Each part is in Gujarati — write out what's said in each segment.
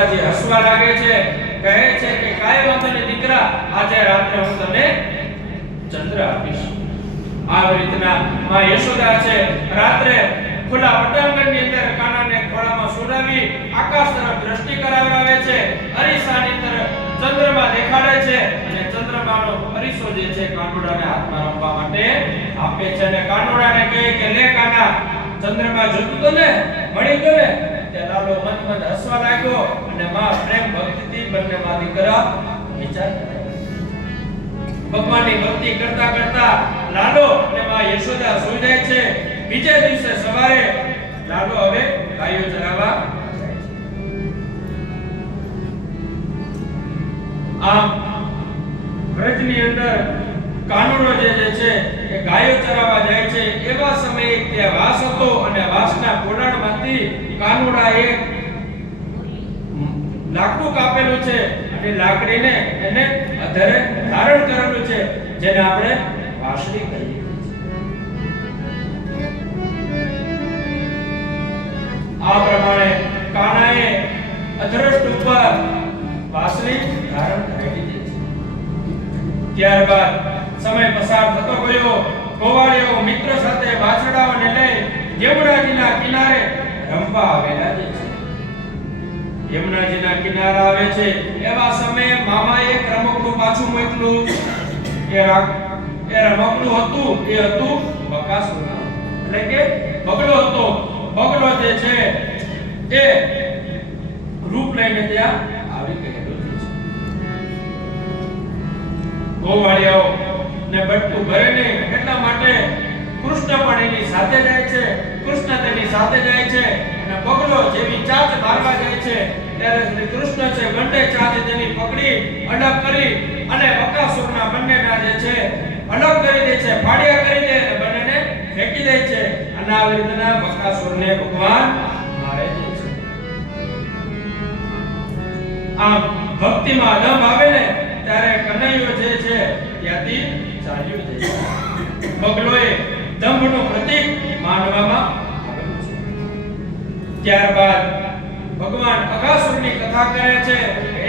યશોદાજી હસવા લાગે છે, કહે છે કે કાઈ વાંધો નહીં દીકરા, આજે રાત્રે હું તને ચંદ્ર આપીશ. આવી રીતના માં યશોદા છે રાત્રે ખુલ્લા પટાંગણની અંદર કાનાને ખોળામાં સુરાવી આકાશ તરફ દ્રષ્ટિ કરાવરાવે છે, અરીસાની તરફ ચંદ્રમા દેખાડે છે અને ચંદ્રમાનો અરીસો જે છે કાનુડાને હાથમાં રમવા માટે આપે છે અને કાનુડાને કહે કે લે કાના, ચંદ્રમા જોતું તો ને, મળી ગયો ને. તે લાલો મન હસવા લાગ્યો અને માં પ્રેમ ભક્તિથી બંને માં દીકરા વિચાર ભગવાનની ભક્તિ કરતા કરતા લાલો અને માં યશોદા સૂઈ જાય છે. બીજે દિવસે સવારે લાલો હવે ગાયો ચરાવવા જાય છે. આમ વ્રજની અંદર કાનુડો જે છે એ ગાયો ચરાવવા જાય છે. એવા સમયે ત્યાં વાસ હતો અને વાસના કોડાળમાંથી કાનુડા એક લાકડું કાપેલું છે અને લાકડીને એને અધરે ધારણ કરેલું છે, જેને આપણે વાસળી કહીએ છીએ. આ પ્રમાણે કાનાએ અધરષ્ટ ઉપર વાસળી ધારણ કરેલી છે. ત્યારબાદ સમય પસાર થતો ગયો. ગોવાળીઓ મિત્ર સાથે વાછડાઓને લઈ યમુનાજીના કિનારે રમવા આવેલા છે. યમુનાજીના કિનારે આવે છે એવા સમયે મામાએ એક રમકડું પાછું મોકલું. એ રમકડું હતું એ હતું બકાસુર, એટલે કે બગડો હતો. બગડો જે છે એ રૂપ લઈને ત્યાં આવી ગયેલો છે. ગોવાળિયાઓ ને બટકું ભરે ને એટલા માટે કૃષ્ણ પણ એની સાથે જાય છે. કૃષ્ણ તેની સાથે જાય છે અને બગડો જેવી ચાંચ મારવા જાય છે ત્યારે શ્રી કૃષ્ણ છે બંને ચાંચ તેની પકડી અડગ કરી અને બકાસુરના બંનેના જે છે અલગ કરી દે છે, ફાડ્યા કરી દે અને બંનેને ફેંકી દે છે. અને આવી રીતના બકાસુરને ભગવાન મારે છે. આમ ભક્તિમાં દમ આવે ને ત્યારે કનૈયો જે છે ત્યાંથી ચાલ્યો જાય છે. બગલોએ દંભનું પ્રતીક માનવામાં આવેલું છે. ત્યારબાદ ભગવાન અઘાસુરની કથા કરે છે.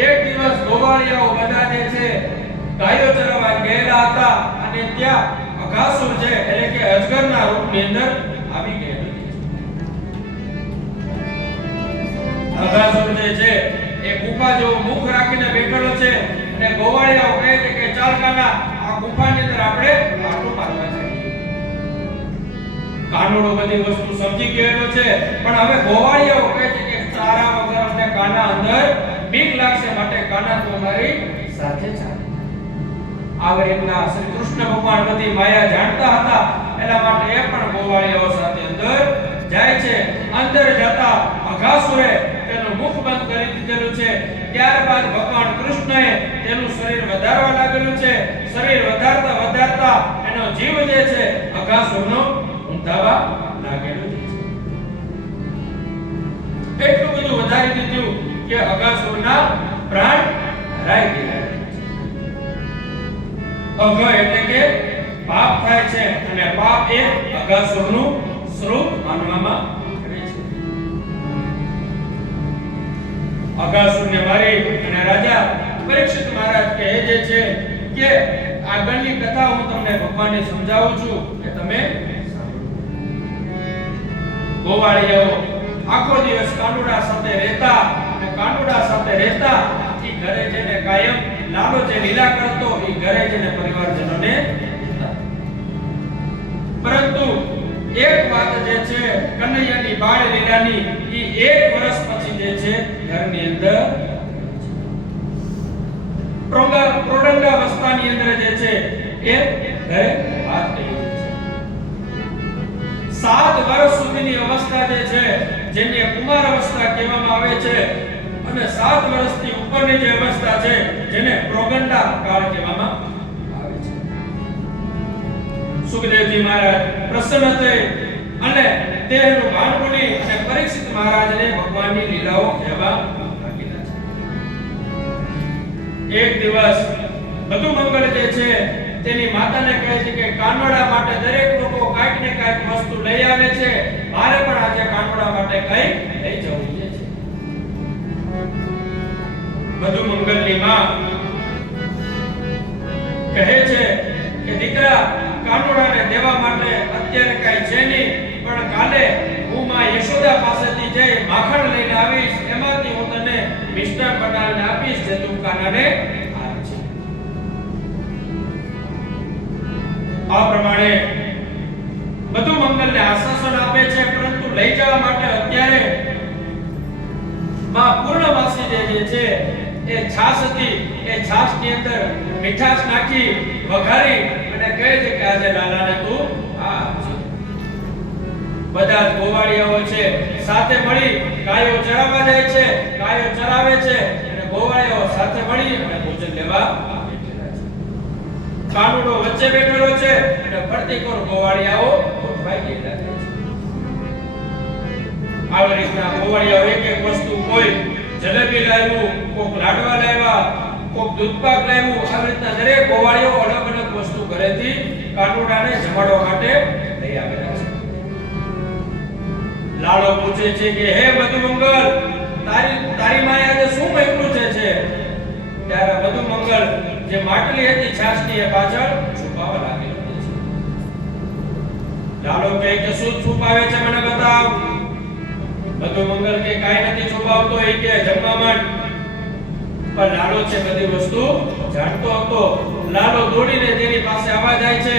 એક દિવસ ગોવાળિયાઓ બધા જે છે ગાયો ચરાવવા ગયેલા હતા અને ત્યાં અઘાસુર છે એટલે કે અજગરના રૂપની અંદર આવી ગયેલો છે. અઘાસુર જે છે એ ગુફા જેવો મુખ રાખીને બેઠેલો છે અને ગોવાળિયાઓ કહે છે કે ચાલ કાના, આ ગુફાની અંદર આપણે આટો મારવા જઈએ. કાનુડો બધી વસ્તુ સમજી ગયેલો છે પણ હવે ગોવાળિયાઓ કહે છે કે તારા વગર અમને કાના અંદર બીક લાગશે, માટે કાના તો મારી સાથે ચાલ. આવી રીતના શ્રી કૃષ્ણ ભગવાન બધી માયા જાણતા હતા, એના માટે એ પણ ગોવાળિયાઓ સાથે અંદર જાય છે. અંદર જતા અઘાસુરે તેનું મુખ બંધ કરી દીધેલું છે. ત્યારબાદ ભગવાન કૃષ્ણએ તેનું શરીર વધારવા લાગેલું છે. શરીર વધારતા વધારતા એનો જીવ જે છે અઘાસુરનો ઊંધાવા લાગેલું છે. એટલું બધું વધારી દીધું કે અઘાસુરના પ્રાણ હરાઈ ગયા. અઘ એટલે કે પાપ થાય છે અને પાપ એ અઘાસુરનું સ્વરૂપ માનવામાં આવે છે. અઘાસુરને મારી અને રાજા પરીક્ષિત મહારાજ કહે છે કે આગળની કથા હું તમને ભગવાનને સમજાવું છું કે તમે ગોવાળિયાઓ આખો દિવસ કાનુડા સાથે રહેતા અને કાનુડા સાથે રહેતા એ ઘરે જઈને કાયમ લાલો જે લીલા કરતો એ ઘરે જઈને પરિવારજનોને કહેતા. પરંતુ એક વાત જે છે કનૈયાની બાળ લીલાની એ 1 વર્ષ પછી જે છે ઘરની અંદર પ્રૌઢાવસ્થાની અંદર જે છે એ ઘરે વાત થઈ છે. 7 વર્ષ સુધીની અવસ્થા જે છે જેને કુમાર અવસ્થા કહેવામાં આવે છે અને 7 વર્ષથી ઉપરની જે અવસ્થા છે જેને પ્રૌઢા કાળ કહેવામાં આવે છે. સુખદેવજી મહારાજ પ્રસન્ન થઈ અને તેનું ભાન ભૂલી અને પરીક્ષિત મહારાજને ભગવાનની લીલાઓ કહેવા લાગ્યા છે. એક દિવસ બધુ મંગળ જે છે તેની માતાને કહે છે કે કાનોડા માટે દરેક લોકો કાંઈક ને કાંઈક વસ્તુ લઈ આવે છે, મારે પણ આજે કાનોડા માટે કંઈક લઈ જવું છે. બધું મંગલની માં કહે છે કે દીકરા, કાનુડાને દેવા માટે અત્યારે કાઈ છે નહીં, પણ કાલે હું માં યશોદા પાસેથી જઈ માખણ લઈને આવીશ, એમાંથી હું તને મિષ્ટાન બનાવીને આપીશ જે તું કાનાને આપજે. આ પ્રમાણે બધું મંગલને આશ્વાસન આપે છે, પરંતુ લઈ જવા માટે અત્યારે માં પૂર્ણવાસી જે છે એ છાસ હતી, એ છાસની અંદર મીઠાશ નાખી વઘારી અને કહે છે કે આજે લાલાને તું આપજે. બધા જ ગોવાળિયાઓ છે સાથે મળી ગાયો ચરાવવા જાય છે, ગાયો ચરાવે છે અને ગોવાળિયાઓ સાથે મળી અને ભોજન લેવા બેઠેલા છે. કાનુડો વચ્ચે બેઠેલો છે અને ફરતી કોર ગોવાળિયાઓ ઉઠવાઈ ગયેલા છે. આવી રીતના ગોવાળિયાઓ એક એક વસ્તુ, કોઈ જલેબી લાવ્યું, કોક લાડવા લાવ્યા, કોક દૂધપાક લાવ્યું, આવી રીતના દરેક ગોવાળિયો અલગ અલગ વસ્તુ ઘરેથી કાનુડાને જમાડવા માટે લઈ આવેલા છે. લાડો પૂછે છે કે હે મધુમંગલ, તારી માએ આજે શું મોકલું છે? ત્યારે મધુમંગલ જે માટલી હતી છાશની એ પાછળ છુપાવવા લાગેલો છે. લાડો કહે કે શું છુપાવે છે મને બતાવ. મધુમંગલ કે કાઈ નથી છુપાવતો, એ કે જમવા માંડ. પણ લાડો છે બધી વસ્તુ જાણતો હતો. લાડો દોડીને તેની પાસે આવવા જાય છે,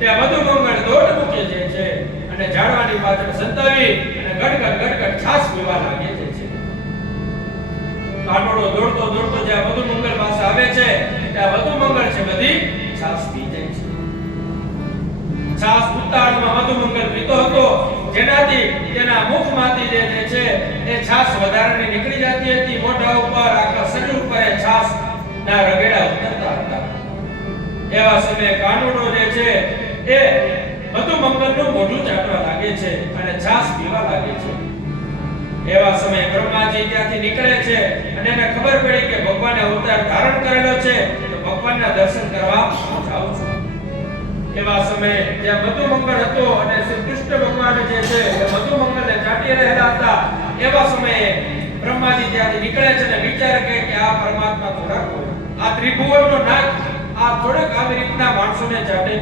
ત્યાં મધુમંગલ દોડ મૂકે છે અને ઝાડવાની પાછળ સંતાવી અને ગડગડ છાસ પીવા લાગે છે. કાનુડો દોડતો દોડતો જ્યાં મધુમંગલ પાસે આવે છે, ત્યાં મધુમંગલ છે બધી છાસ પી જાય છે. છાસ ઉતાળમાં મધુમંગલ પીતો હતો, જેનાથી તેના મુખમાંથી જે છે એ છાસ વધારાની નીકળી જતી હતી. મોઢા ઉપર, આખા શરીર ઉપર એ છાસ ના રગેડા ઉતરતા હતા. એવા સમયે કાનુડો જે છે એ મધુમંગલનું મોઢું ચાટવા લાગે છે અને છાસ પીવા લાગે છે. એવા સમયે બ્રહ્માજી ત્યાંથી નીકળે છે અને એને ખબર પડી કે ભગવાને અવતાર ધારણ કરેલો છે, તો ભગવાનના દર્શન કરવા હું જાઉં છું. એવા સમયે જ્યાં મધુમંગલ હતો અને શ્રી કૃષ્ણ ભગવાન જે છે એ મધુમંગલને ચાટી રહેલા હતા, એવા સમયે બ્રહ્માજી ત્યાંથી નીકળે છે અને વિચારે કે આ પરમાત્મા થોડાક આ ત્રિભુવનનો નાથ આ થોડાક આવી રીતના માણસોને ચાટે.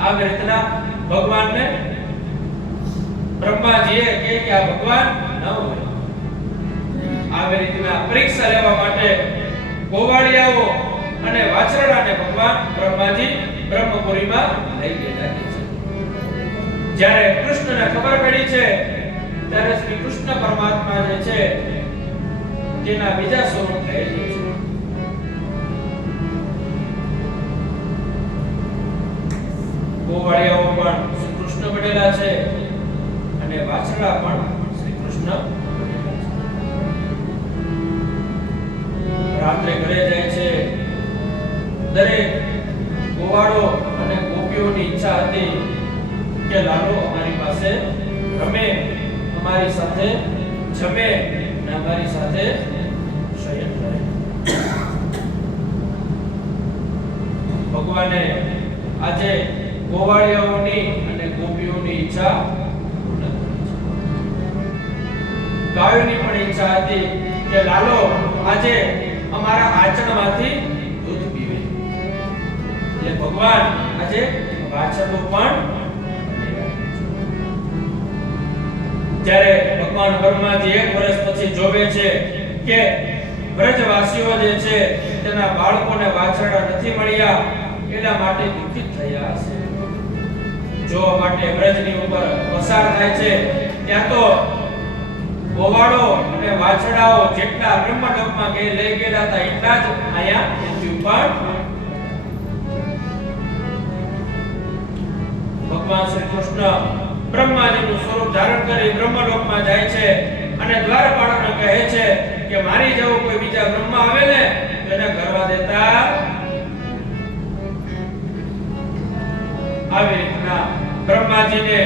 આવી રીતના ભગવાનને બ્રહ્માજીએ કે આ ભગવાન ન હોય. આવી રીતના પરીક્ષા લેવા માટે ગોવાળિયાઓ અને વાછરડાને ભગવાન બ્રહ્માજી બ્રહ્મપુરીમાં લઈ ગયા છે. જ્યારે કૃષ્ણને ખબર પડી છે, ત્યારે શ્રી કૃષ્ણ પરમાત્મા જે છે તેના બીજા સ્વરૂપ લઈ લે છે. ગોવાળિયાઓ પણ શ્રી કૃષ્ણ બનેલા છે અને વાછરડા પણ શ્રી કૃષ્ણ બનેલા છે. રાત્રે ઘરે જાય છે. દરેક ગોવાળો અને ગોપીઓની ઈચ્છા હતી કે લાલો અમારી પાસે રમે, અમારી સાથે જમે અને અમારી સાથે શયન કરે. ભગવાને આજે ગોવાળિયાઓની અને ગોપીઓની ઈચ્છા પૂર્ણ કરી છે. ગાયોની પણ ઈચ્છા હતી કે લાલો આજે અમારા આચરણમાંથી દૂધ પીવે. એટલે ભગવાન આજે વાછરડું પણ જ્યારે ભગવાન બ્રહ્માજી 1 વર્ષ પછી જોવે છે કે બ્રજવાસીઓ જે છે તેના બાળકોને વાછરડા નથી મળ્યા, એટલા માટે દુઃખિત થયા હશે. જોવા માટે બ્રજની ઉપર પસાર થાય છે, ત્યાં તો ગોવાળો અને વાછરડાઓ જેટલા બ્રહ્મલોકમાં લઈ ગયેલા હતા એટલા જ અહીંયા પૃથ્વી ઉપર ભગવાન શ્રી કૃષ્ણ બ્રહ્માજીનું સ્વરૂપ ધારણ કરી બ્રહ્મલોકમાં જાય છે અને દ્વારપાળોને કહે છે કે મારી જેવો કોઈ બીજા બ્રહ્મા આવે ને તેને કરવા દેતા. આવી રીતના બ્રહ્માજીને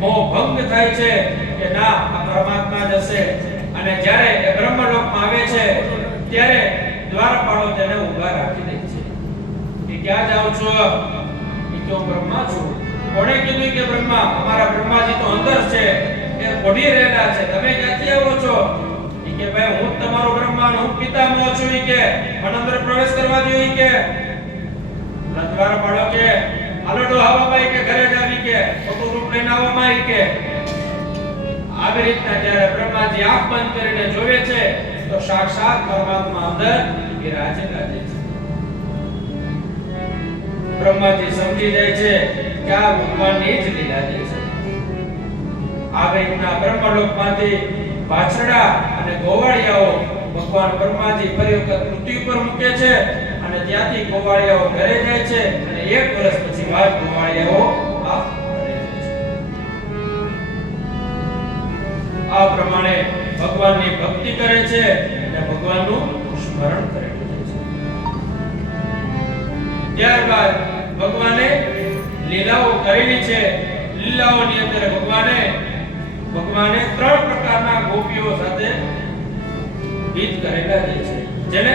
મોહ ભંગ થાય છે કે ના આ પરમાત્મા જ હશે. અને જ્યારે એ બ્રહ્મલોકમાં આવે છે ત્યારે દ્વારપાળો તેને ઊભા રાખી દે છે કે ક્યાં જાવ છો? એ તો બ્રહ્મા છું. કોણે કીધું કે બ્રહ્મા? અમારા બ્રહ્માજી તો અંદર છે, એ ઓઢી રહેલા છે. તમે ક્યાંથી આવો છો? એ કે ભાઈ હું તમારો બ્રહ્માંડ હું પિતામહ છું કે મને અંદર પ્રવેશ કરવા દો કે દ્વાર પાડો કે આલોડો હવાભાઈ કે ઘરે જાવી કે ખોટું રૂપ લઈને આવવામાં કે આવી રીતના જ્યારે બ્રહ્માજી આંખ બંધ કરીને જોવે છે તો સાક્ષાત પરમાત્મા અંદર બિરાજેલા છે. બ્રહ્માજી સમજી જાય છે કે આ ભગવાનની જ લીલા છે. આવી રીતના બ્રહ્મલોકમાંથી વાછરડા અને ગોવાળિયાઓ ભગવાન બ્રહ્માજી ફરી વખત પૃથ્વી પર મૂકે છે અને ત્યાંથી ગોવાળિયાઓ ઘરે જાય છે અને 1 વર્ષ પછી બાદ ગોવાળિયાઓ આ પ્રમાણે ભગવાનની ભક્તિ કરે છે અને ભગવાનનું સ્મરણ કરે છે. ત્યારબાદ ભગવાને લીલાઓ કરેલી છે. લીલાઓની અંદર ભગવાને 3 પ્રકારના ગોપીઓ સાથે ગીત કરેલા છે જેને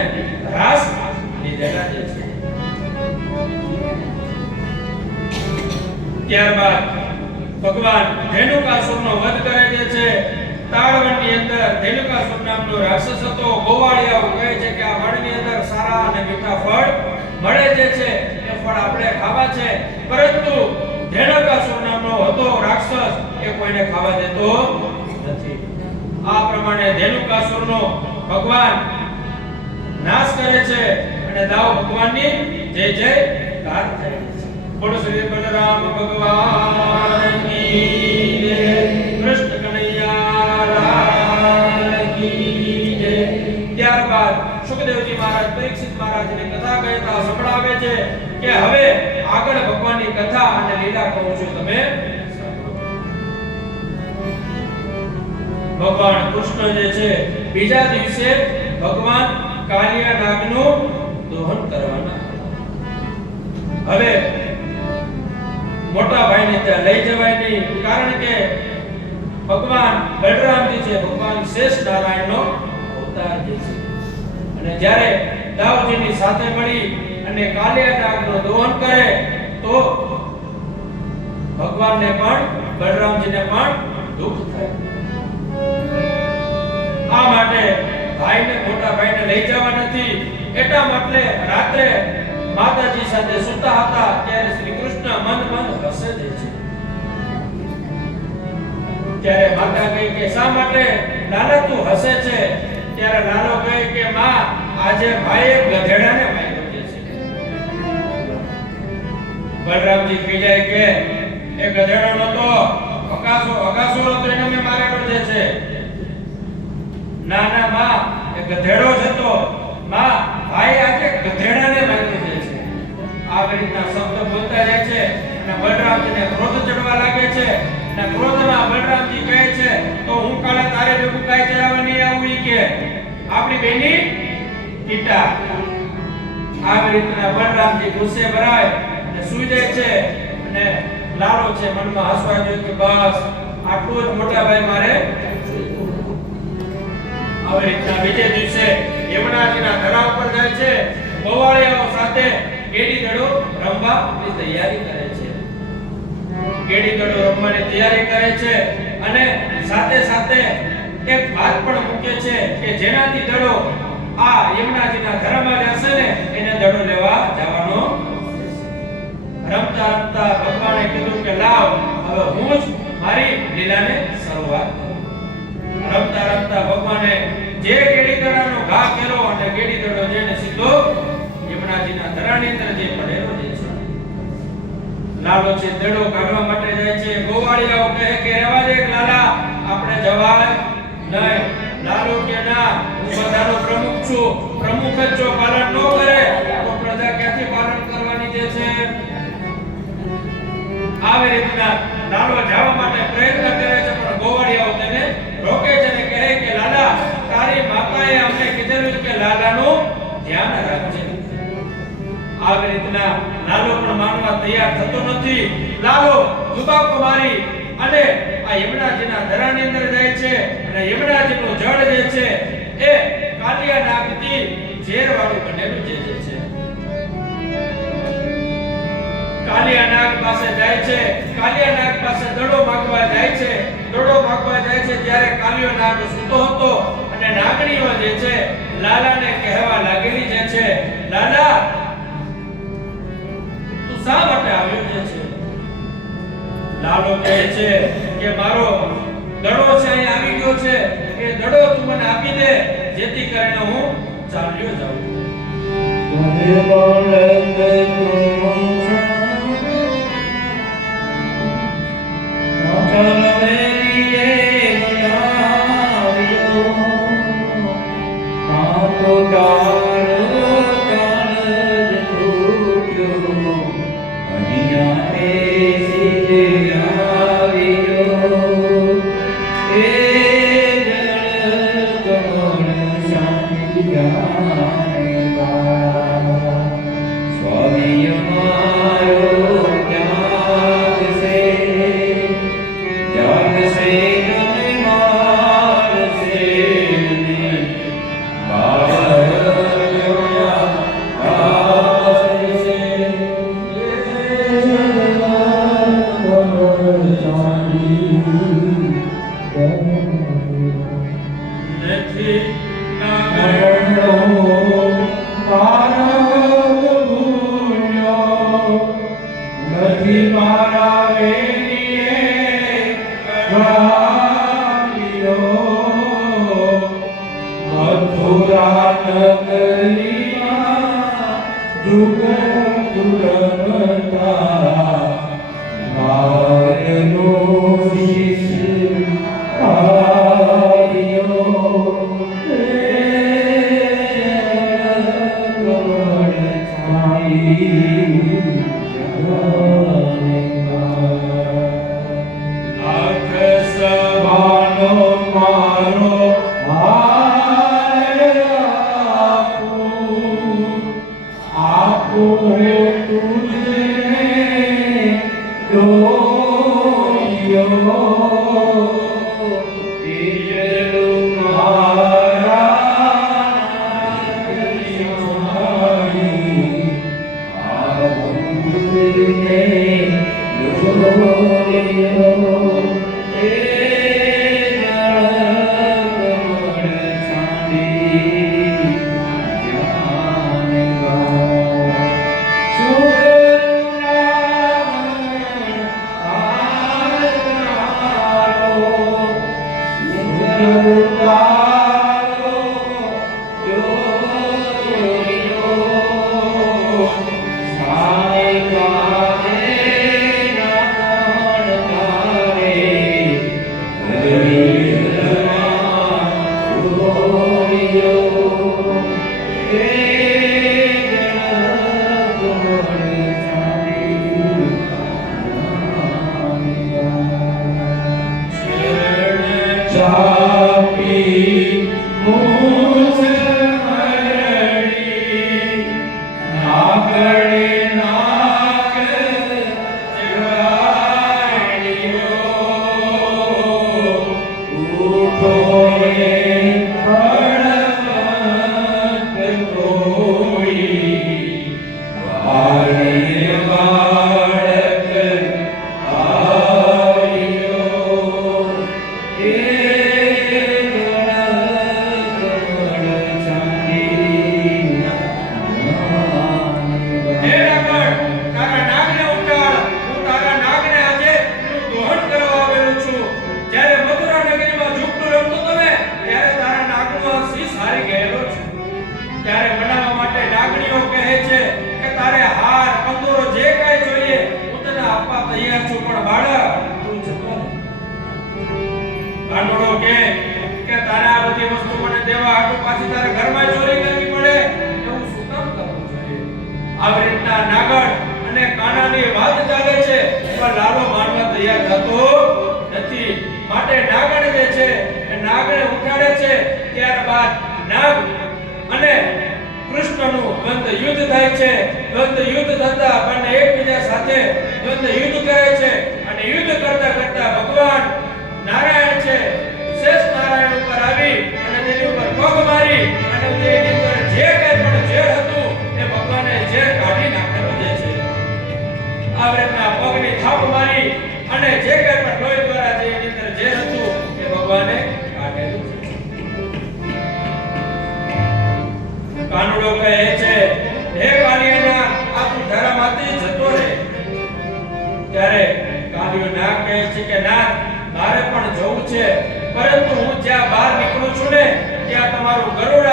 રાસ લીધેલા છે. ત્યારબાદ ભગવાન ધેનુકાસુરનો વધ કરે છે. તાળવણની અંદર ધેનુકાસુર નામનો રાક્ષસ હતો. ગોવાળિયાઓ કહે છે કે આ વનની અંદર સારા અને મીઠા ફળ મળે છે એ ફળ આપણે ખાવા છે, પરંતુ ધેનુકાસુર નામનો હતો રાક્ષસ એ કોઈને ખાવા દેતો નથી. આ પ્રમાણે ધેનુકાસુરનો ભગવાન નાશ કરે છે અને દાવ ભગવાનની જય જયકાર થાય છે. બોલો શ્રી બલરામ ભગવાન કી જય. કૃષ્ણ કનૈયા લાલ કી જય. ત્યારબાદ સુખદેવજી મહારાજ પરીક્ષિત મહારાજને કથા કહેતા સંભળાવે છે કે હવે આગળ ભગવાનની કથા અને લીલા કહું છું, તમે ભગવાન કૃષ્ણ જે છે બીજા દિવસે ભગવાન કાલિયા નાગનું દહન કરવાના. હવે મોટા ભાઈને ત્યાં લઈ જવાય નહીં, કારણ કે ભગવાન બલરામજી છે ભગવાન શેષ નારાયણનો અવતાર છે અને જ્યારે દાઉદજીની સાથે મળી અને કાલિયા નાગનું દહન કરે તો ભગવાનને પણ બલરામજીને પણ દુઃખ થાય. આ માટે ભાઈને મોટા ભાઈને લઈ જવા નથી. એટલા માટે રાત્રે માતાજી સાથે સૂતા હતા ત્યારે શ્રી કૃષ્ણ મન હસે છે. ત્યારે માતા કહે કે શા માટે લાલા તું હસે છે? ત્યારે લાલો કહે કે માં આજે ભાઈએ ગધેડાને માર્યો છે. બલરામજી કહી જાય કે એ ગધેડાનો તો અગાસો હતો એને મેં મારેલો છે. ના ના માં એ ગધેડો જ હતો. માં ભાઈ આજે ગધેડાને માર્યો છે. આવી રીતના શબ્દ બોલતા રહે છે અને બલરામજીને ક્રોધ ચડવા લાગે છે અને ક્રોધમાં બલરામજી કહે છે તો હું કાલે તારે ભેગું કાઈ ચડાવવા નહીં આવું કે આપણી બેની કીટા. આવી રીતના બલરામજી ગુસ્સે ભરાય અને સૂઈ જાય છે અને લાલો છે મનમાં હસવા જોઈએ કે બસ આટલું જ મોટા ભાઈ મારે. આવી રીતના બીજે દિવસે યમુનાજીના ધરા ઉપર જાય છે. ગોવાળિયાઓ સાથે ગેડી દડો રમવાની તૈયારી કરે છે. ગેડી દડો રમવાની તૈયારી કરે છે અને સાથે સાથે એક વાત પણ મૂકે છે કે જેનાથી દડો આ યમુનાજીના ધરામાં જશે ને એને દડો લેવા જવાનો. રમતા રમતા ભગવાને કીધું કે લાવ હવે હું જ મારી લીલાને શરૂઆત કરું. રમતા રમતા ભગવાને જે ગેડી દડાનો ઘા કર્યો અને ગેડી દડો જેને સીધો યમુનાજીના ધરાની અંદર જે પડેલો છે. લાલો છે દડો કાઢવા માટે જાય છે. ગોવાળિયાઓ કહે કે રહેવા દે લાલા આપણે જવાય નહીં. લાલો કે ના હું બધાનો પ્રમુખ છું. પ્રમુખ જ જો પાલન ન કરે તો પ્રજા ક્યાંથી પાલન કરવાની છે. આવી રીતના લાલો જવા માટે પ્રયત્ન કરે છે પણ ગોવાળિયાઓ તેને રોકે છે અને કહે કે લાલા તારી માતાએ અમને કીધેલું કે લાલાનું ધ્યાન રાખજે. આવી રીતના લાલો પણ માનવા તૈયાર થતો નથી. લાલો દુબાકો મારી અને આ યમુનાજીના ધરાની અંદર જાય છે અને યમુનાજીનું જળ જે છે એ કાલિયા નાગથી ઝેરવાળું બનેલું છે. કાલિયા નાગ પાસે જાય છે. કાલિયા નાગ પાસે દડો માંગવા જાય છે. દડો માંગવા જાય છે ત્યારે કાલિયો નાગ સૂતો હતો અને નાગણીઓ જે છે લાલાને કહેવા લાગેલી જે છે, લાલા તું શા માટે આવ્યો જે છે? લાલો કહે છે કે મારો દડો છે અહીં આવી ગયો છે, એ દડો તું મને આપી દે જેથી કરીને હું ચાલ્યો જાઉં.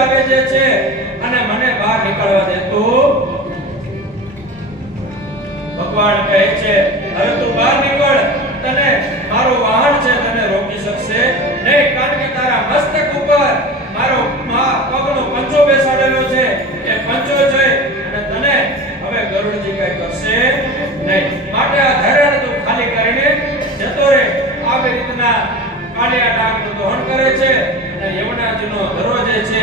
આવે છે અને મને બહાર નીકળવા દેતું ભગવાન કહે છે હવે તું બહાર નીકળ, તને મારો વાહન છે તને રોકી શકશે નહીં, કારણ કે તારા મસ્તક ઉપર મારો પગનો પંચો બેસાડેલો છે, એ પંચો છે અને તને હવે ગરુડજી કઈ કરશે નહીં, માટે આ ધરણ તું ખાલી કરીને જતો રહે. આવી રીતના કાળિયા ડાકનું દહન કરે છે અને યમુનાજીનો ધરો જે છે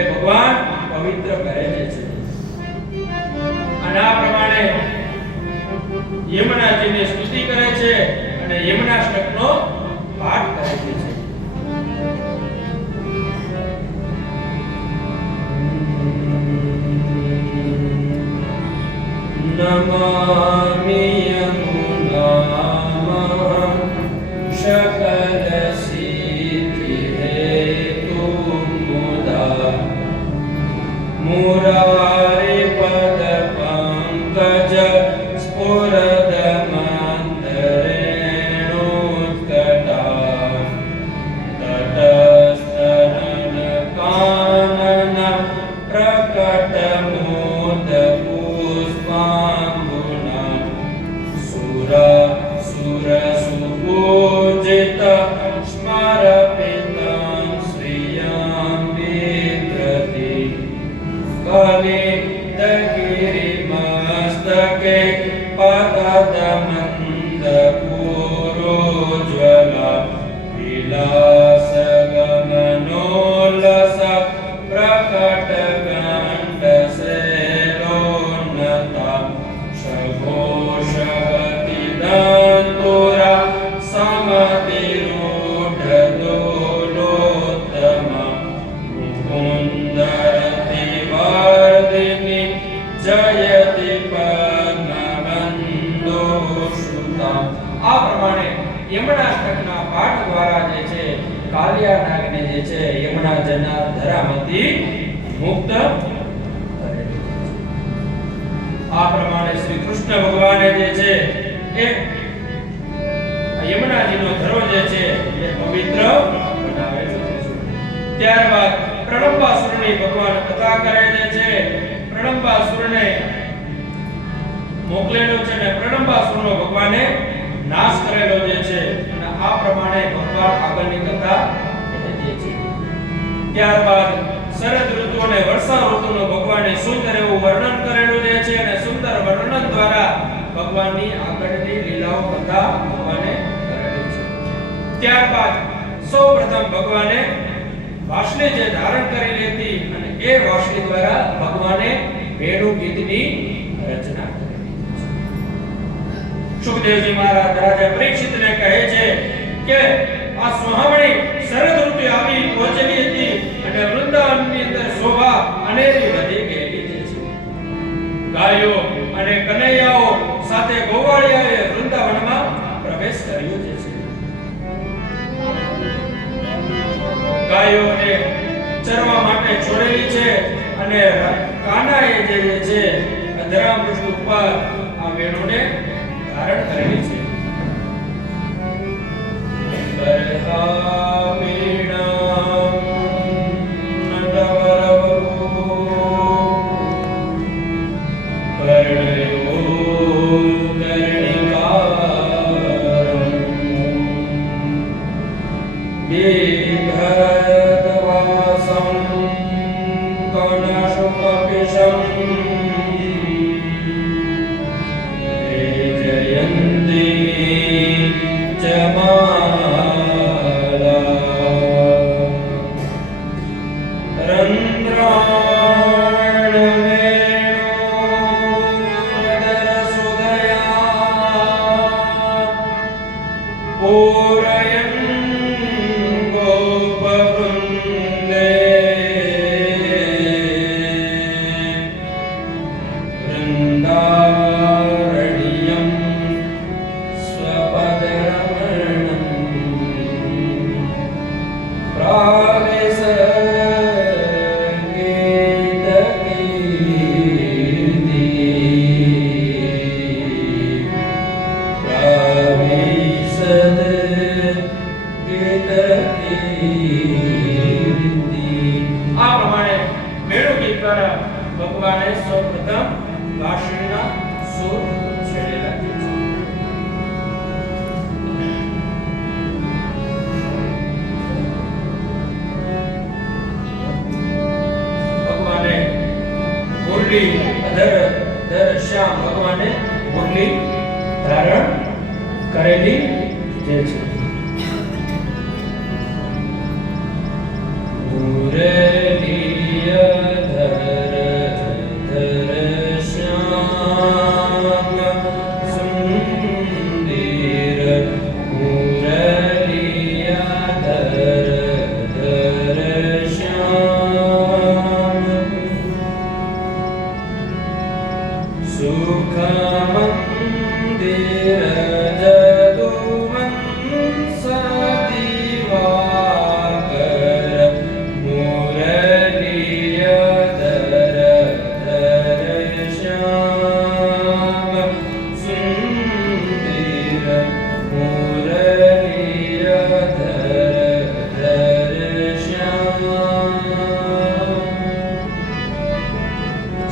એ ભગવાન પવિત્ર કરે છે. અને આ પ્રમાણે યમુનાજીની સ્તુતિ કરે છે અને યમુનાષ્ટકનો પાઠ કરે છે. નમામિ યમુનામહં શકલ સિદ્ધિ હેતુ મુદા મુરારી પદ પંકજ સ્ફુરદ મંતરેણોત્કટા તટસ્થરણ કાનન પ્રકટ મોદ પુષ્પાંબુના સુર સુર સુપૂજિત સ્મરપિતં શ્રિયં વિદ્રતિ કલિતગિરિમસ્તકે પતદમંદ પૂરોજ્વલા વિલાસ ગમનોલસ પ્રકટ ગંડ સેલોન્નતા શઘોષગતિ દંતુરા સમતિરૂઢ દોલોત્તમા મુકુંદરતિ વર્ધિની જયતિ પદ્મબંધો શ્રુતા. આ પ્રમાણે યમુનાષ્ટકના પાઠ દ્વારા જે છે કાલિયા નાગને જે છે યમુનાજીના ધરામાંથી મુક્ત કરેલી. આ પ્રમાણે શ્રી કૃષ્ણ ભગવાને જે છે એ યમુનાજીનો ધરો જે છે એ પવિત્ર બનાવે છે. ત્યારબાદ પ્રણંબાસુરની ભગવાન કથા કરે છે. પ્રણંબાસુરને મોકલેલો છે અને પ્રણંબાસુરનો ભગવાને નાશ કરેલો જે છે અને આ પ્રમાણે ભગવાન આગળની કથા કહે છે. ત્યારબાદ શરદ ઋતુ અને વર્ષા ઋતુનો ભગવાને સુંદર એવું વર્ણન કરેલું જે છે અને સુંદર વર્ણન દ્વારા ભગવાનની આગળની લીલાઓ કથા ભગવાને કરેલી છે. ત્યારબાદ સૌપ્રથમ ભગવાને વાંસળી જે ધારણ કરેલી હતી અને એ વાંસળી દ્વારા ભગવાને વેણુ ગીતની રચના કરેલી છે. સુખદેવજી મહારાજ રાજા પરીક્ષિતને કહે છે કે આ સુહામણી શરદ ઋતુ આવી પહોંચેલી હતી અને વૃંદાવનની અંદર શોભા અનેરી વધી ગયેલી છે. ગાયો અને કનૈયાઓ સાથે ગોવાળિયાએ વૃંદાવનમાં પ્રવેશ કર્યો છે. ગાયોને ચરવા માટે છોડેલી છે અને કાનાએ જે છે અધરામૃષ્ટ ઉપર આ વેણુને ધારણ કરેલી છે. આ પ્રમાણે દ્વારા ભગવાને સૌપ્રથમ વાંસળીના સૂર છેડેલા છે. ભગવાને મુરલી ધર શ્યામ ભગવાને મુરલી ધારણ કરેલી જે છે.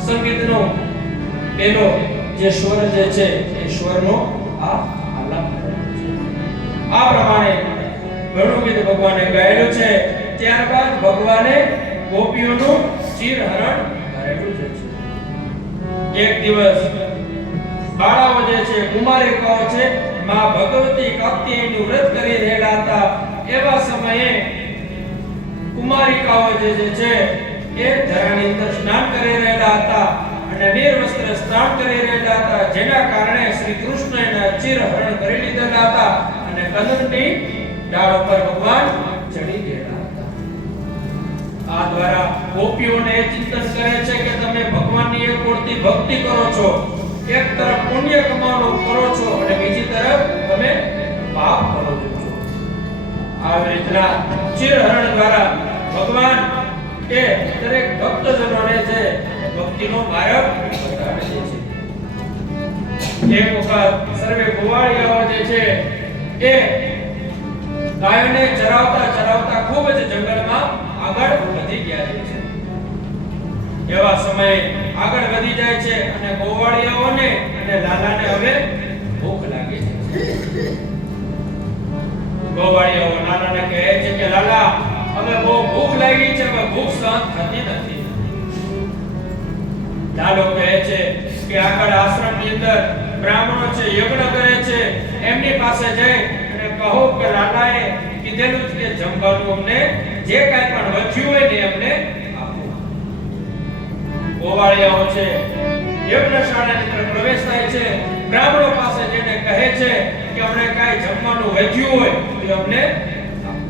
સંગીતનો પેલો જે સ્વર જે છે એ સ્વરનો આ આલાપ છે. આ પ્રમાણે વેણુગીત ભગવાને ગાયેલું છે. ત્યારબાદ ભગવાને ગોપીઓનું ચિરહરણ કરેલું છે. એક દિવસ બાળાઓ જે છે કુમારિકાઓ છે માં ભગવતી કાત્યાયનીનું વ્રત કરી રહેલા હતા. એવા સમયે કુમારિકાઓ જે છે એ ધરાની અંદર સ્નાન કરી રહેલા હતા અને નિર્વસ્ત્ર સ્નાન કરી રહેલા હતા, જેના કારણે શ્રી કૃષ્ણ એના ચિરહરણ કરી લીધેલા હતા અને કદમની ડાળ ઉપર ભગવાન ચડી ગયેલા હતા. આ દ્વારા ગોપીઓને એ ચિંતન કરે છે કે તમે ભગવાનની એક ઓળતી ભક્તિ કરો છો, એક તરફ પુણ્ય કમાવાનું કરો છો અને બીજી તરફ તમે પાપ કરો છો. આવી રીતના ચિરહરણ દ્વારા ભગવાન એ દરેક ભક્તજનોને છે ભક્તિનો માર્ગ બતાવે છે. એક વખત સર્વે ગોવાળિયાઓ જે છે એ ગાયોને ચરાવતા ખૂબ જ જંગલમાં આગળ વધી ગયા છે. એવા સમયે આગળ વધી જાય છે અને ગોવાળિયાઓને અને લાલાને હવે ભૂખ લાગે છે. ગોવાળિયાઓ લાલાને કહે છે કે લાલા, હવે બહુ ભૂખ લાગી છે, હવે ભૂખ સહન થતી નથી. લાલો કહે છે કે આગળ આશ્રમની અંદર બ્રાહ્મણો છે, યજ્ઞ કરે છે, એમની પાસે જઈ અને કહો કે લાલાએ કીધેલું છે કે જમવાનું અમને જે કાંઈ પણ વધ્યું હોય ને અમને આપો. ગોવાળિયાઓ છે યજ્ઞશાળાની અંદર પ્રવેશ થાય છે, બ્રાહ્મણો પાસે જઈને કહે છે કે અમને કાંઈ જમવાનું વધ્યું હોય તો અમને આપો.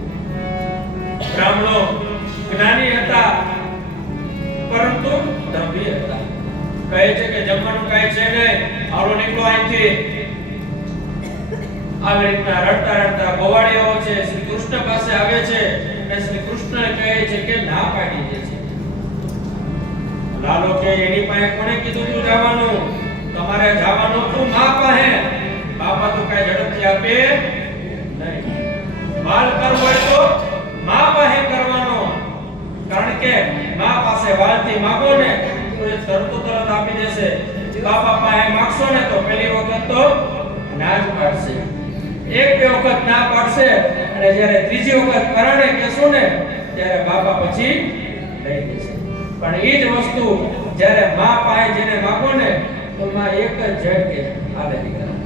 બ્રાહ્મણો જ્ઞાની હતા પરંતુ દંભી હતા. કહે છે કે જમવાનું કાંઈ છે નહીં, હાલો નીકળો અહીંથી. આવી રીતના રડતા ગોવાળિયાઓ છે શ્રી કૃષ્ણ પાસે આવે છે અને શ્રી કૃષ્ણ કહે છે કે ના પાડી દે છે. લાલો કે એની પાસે કોણે કીધું તું જવાનું? તમારે જવાનું તું મા પાસે. બાપા તો કાંઈ ઝડપથી આપે નહીં. માલ કરવો હોય તો મા પાસે કરવાનો, કારણ કે મા પાસે વાલથી માંગો ને તો એ તરત આપી દેશે. બાપા પાસે માંગશો ને તો પહેલી વખત તો ના જ પાડશે, એક બે વખત ના પાડશે અને જ્યારે ત્રીજી વખત કરણે કહેશો ને ત્યારે બાપા પછી લઈ દેશે. પણ એ જ વસ્તુ જ્યારે મા પાસે જેને માંગો ને તો માં એક જ ઝટકે આલે દીકરા.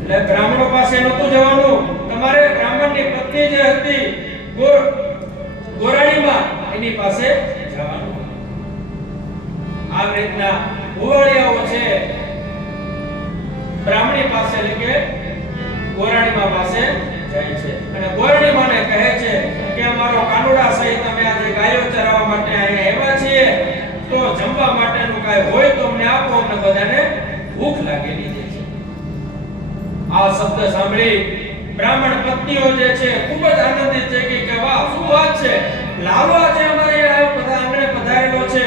એટલે બ્રાહ્મણો પાસે નહોતું જવાનું, તમારે બ્રાહ્મણની પત્ની જે હતી ગોરાણીમાં એની પાસે જવાનું. આ રીતના ગોવાળિયાઓ છે બ્રાહ્મણી પાસે એટલે કે ગોરાણીમાં પાસે જાય છે અને ગોરાણીમાને કહે છે કે અમારો કાનુડા સહિત અમે આજે ગાયો ચરાવવા માટે અહીંયા આવ્યા છીએ, તો જમવા માટેનું કાંઈ હોય તો અમને આપો, અમને બધાને ભૂખ લાગેલી છે. આ શબ્દ સાંભળી બ્રાહ્મણ પત્નીઓ જે છે ખૂબ જ આનંદિત થઈ ગઈ કે વાહ, શું વાત છે, લાલો આજે અમારે અહીંયા બધા આંગણે પધારેલો છે.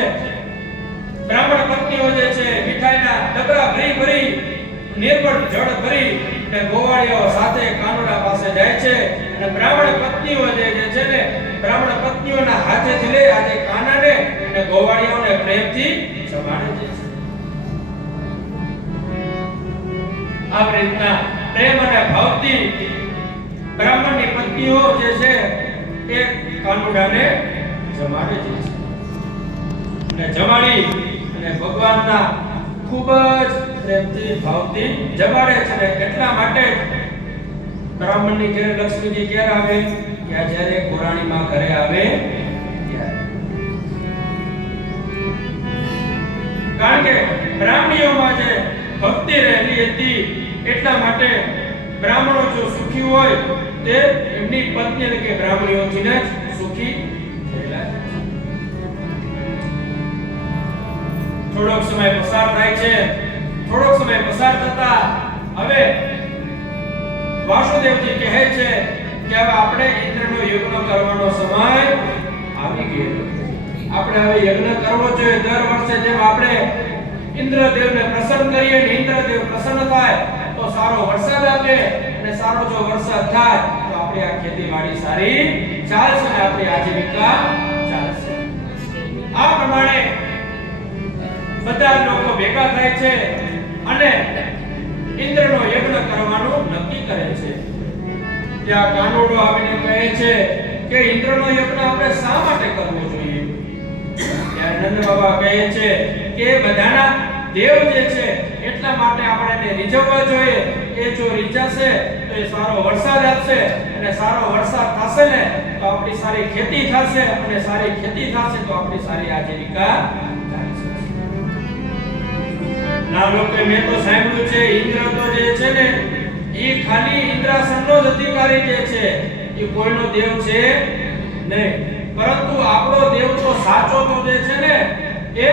બ્રાહ્મણ પત્નીઓ જે છે મીઠાઈના ડબરા ભરી નિર્મળ જળ ભરી અને ગોવાળિયાઓ સાથે કાનુડા પાસે જાય છે અને બ્રાહ્મણ પત્નીઓ જે છે ને બ્રાહ્મણ પત્નીઓના હાથેથી લઈ આજે કાનાને અને ગોવાળિયાઓને પ્રેમથી જમાડે છે. આ રીતના પ્રેમ અને ભાવથી બ્રાહ્મણની પત્નીઓ જે છે એ કાનુડાને જમાડે છે અને જમાડી અને ભગવાનના ખૂબ જ પ્રેમથી ભાવથી જમાડે છે. અને એટલા માટે બ્રાહ્મણની ઘરે લક્ષ્મીજી ક્યારે આવે કે જ્યારે ગોરાણી માં ઘરે આવે ત્યારે. કારણ કે બ્રાહ્મણીઓમાં જે ભક્તિ રહેલી હતી એટલા માટે બ્રાહ્મણો જો સુખી હોય તે એમની પત્ની એટલે કે બ્રાહ્મણીઓથી જ સુખી થયેલા. થોડોક સમય પસાર થાય છે. થોડોક સમય પસાર થતા હવે વાસુદેવજી કહે છે કે હવે આપણે ઇન્દ્રનો યજ્ઞ કરવાનો સમય આવી ગયો. આપણે હવે યજ્ઞ કરવો જોઈએ. દર વર્ષે જેમ આપણે ઇન્દ્રદેવને પ્રસન્ન કરીએ ને ઇન્દ્રદેવ પ્રસન્ન થાય તો સારો વરસાદ આપે અને સારો જો વરસાદ થાય તો આપણી આ ખેતીવાડી સારી ચાલશે અને આપણી આજીવિકા ચાલશે. આ પ્રમાણે બધા લોકો ભેગા થાય છે અને ઇન્દ્રનો યજ્ઞ કરવાનું નક્કી કરે છે. ત્યાં કાનુડો આવીને કહે છે કે ઇન્દ્રનો યજ્ઞ આપણે શા માટે કરવો જોઈએ? ત્યારે નંદ બાબા કહે છે કે બધાના દેવ જે છે એટલા માટે આપણે એને રીઝવવા જોઈએ. એ જો રીઝાશે તો એ સારો વરસાદ આપશે અને સારો વરસાદ થશે ને તો આપણી સારી ખેતી થશે અને સારી ખેતી થશે તો આપણી સારી આજીવિકા ચાલશે. ના લોકો મેં તો સાંભળ્યું છે ઇન્દ્ર તો જે છે ને એ ખાલી ઇન્દ્રાસનનો જ અધિકારી જે છે એ કોઈનો દેવ છે નહીં, પરંતુ આપણો દેવ તો સાચો તો જે છે ને એ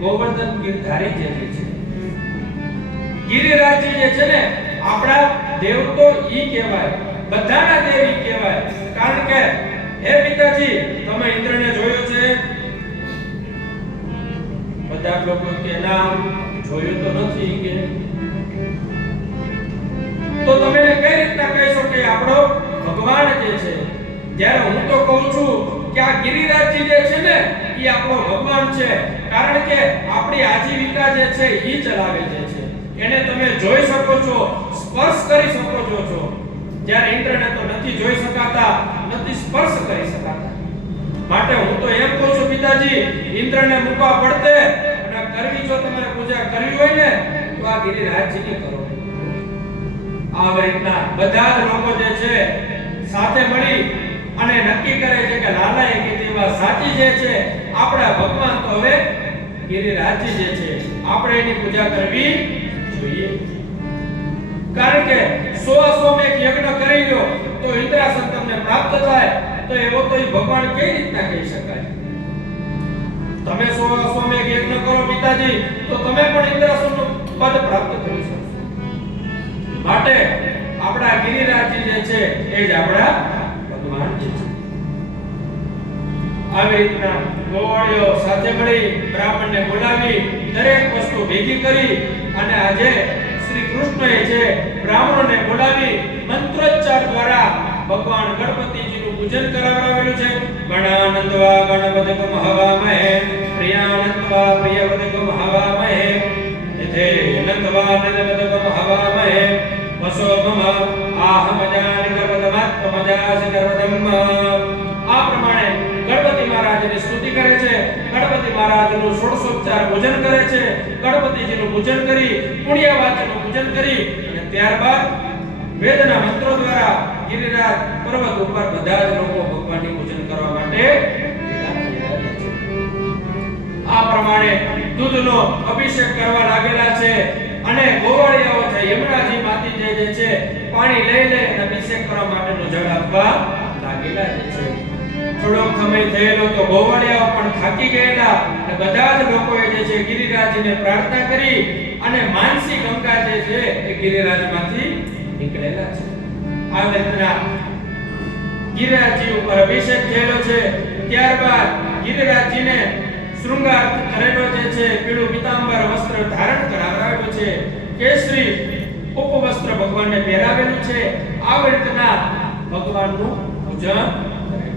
ગોવર્ધન ગિરધારી જે છે. ગિરિરાજજી જે છે ને આપણા દેવ તો ઈ કહેવાય, બધાના દેવ ઈ કહેવાય. કારણ કે હે પિતાજી તમે ઇન્દ્રને જોયો છે? બધા લોકો કે ના જોયું તો નથી. કે તો તમે કઈ રીતના કહેશો કે આપણો ભગવાન જે છે? જ્યારે હું તો કહું છું કે આ ગિરિરાજજી જે છે ને એ આપણો ભગવાન છે. કારણ કે આપણી આજીવિકા જે છે ઈ ચલાવે છે. એને તમે જોઈ શકો છો, સ્પર્શ કરી શકો છો. જ્યારે ઇન્દ્રને તો નથી જોઈ શકાતા, નથી સ્પર્શ કરી શકાતા. માટે હું તો એમ કહું છું પિતાજી ઇન્દ્રને મૂકવા પડતે અને કરવી જો તમારે પૂજા કરવી હોય ને તો આ ગિરિરાજજીની કરો. આ રીતના બધા જ લોકો જે છે સાથે મળી અને નક્કી કરે છે કે લાલાએ કીધી વાત સાચી જે છે. આપણા ભગવાન તો હવે ગિરિરાજજી જે છે આપણે એની પૂજા કરવી જોઈએ. કારણ કે 100 યજ્ઞ કરી લો તો ઇન્દ્રાસન તમને પ્રાપ્ત થાય તો એવો તો ભગવાન કઈ રીતના કહી શકાય? તમે 100 યજ્ઞ કરો પિતાજી તો તમે પણ ઇન્દ્રાસનનું પદ પ્રાપ્ત કરી શકો. માટે આપણા ગિરિરાજજી જે છે એ જ આપણા ભગવાન છે. આવી રીતના ગોવાળીઓ સાથે મળી બ્રાહ્મણને બોલાવી દરેક વસ્તુ ભેગી કરી અને આજે શ્રી કૃષ્ણએ જે બ્રાહ્મણોને બોલાવી મંત્રોચ્ચાર દ્વારા ભગવાન ગણપતિજીનું પૂજન કરાવડાવેલું છે. ગણાનંદવા ગણપતિગમ હવામહે પ્રિયાનંદવા પ્રિયપતિગમ હવામહે યથે નંદવા નંદપતિગમ હવામહે વસો મમ આહમજાનિ ગર્ભદમાત્મજાસિ ગર્ભદમ. આ પ્રમાણે ગણપતિ મહારાજની સ્તુતિ કરે છે. ગણપતિ મહારાજનું ષોડશોપચાર પૂજન કરે છે. ગણપતિજીનું પૂજન કરી પુણ્યવાચનનું પૂજન કરી અને ત્યારબાદ વેદના મંત્રો દ્વારા ગિરિરાજ પર્વત ઉપર બધા જ લોકો ભગવાનનું પૂજન કરવા માટે ભેગા થયેલા છે. આ પ્રમાણે દૂધનો અભિષેક કરવા લાગેલા છે અને ગોવાળિયાઓ છે યમુનાજી માતી જે છે પાણી લઈ લે અને અભિષેક કરવા માટેનો જળ આપવા લાગેલા છે. થોડોક સમય થયેલો તો ગોવાળિયાઓ પણ થાકી ગયેલા અને બધા જ લોકોએ જે છે ગિરિરાજજીને પ્રાર્થના કરી અને માનસી ગંગા જે છે એ ગિરિરાજમાંથી નીકળેલા છે. આ રીતના ગિરિરાજજી ઉપર અભિષેક થયેલો છે. ત્યારબાદ ગિરિરાજજીને શૃંગાર કરેલો જે છે પીળું પીતાંબર વસ્ત્ર ધારણ કરાવરાવેલું છે. કેસરી ઉપવસ્ત્ર ભગવાનને પહેરાવેલું છે. આ રીતના ભગવાનનું પૂજન કરે.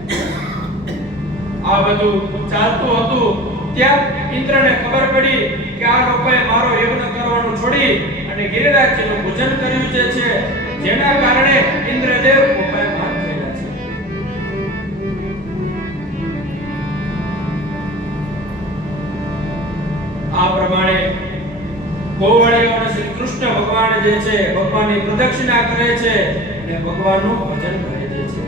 આ બધું ચાલતું હતું ત્યાં ઇન્દ્રને ખબર પડી કે આ લોકોએ મારો યજ્ઞ કરવાનું છોડી અને ગિરિરાજજીનું પૂજન કર્યું છે, જેના કારણે ઇન્દ્રદેવ કોપાયમાન થયા છે. આ પ્રમાણે ગોવાળીઓ અને શ્રી કૃષ્ણ ભગવાન જે છે ભગવાનની પ્રદક્ષિણા કરે છે અને ભગવાનનું ભજન કરે છે.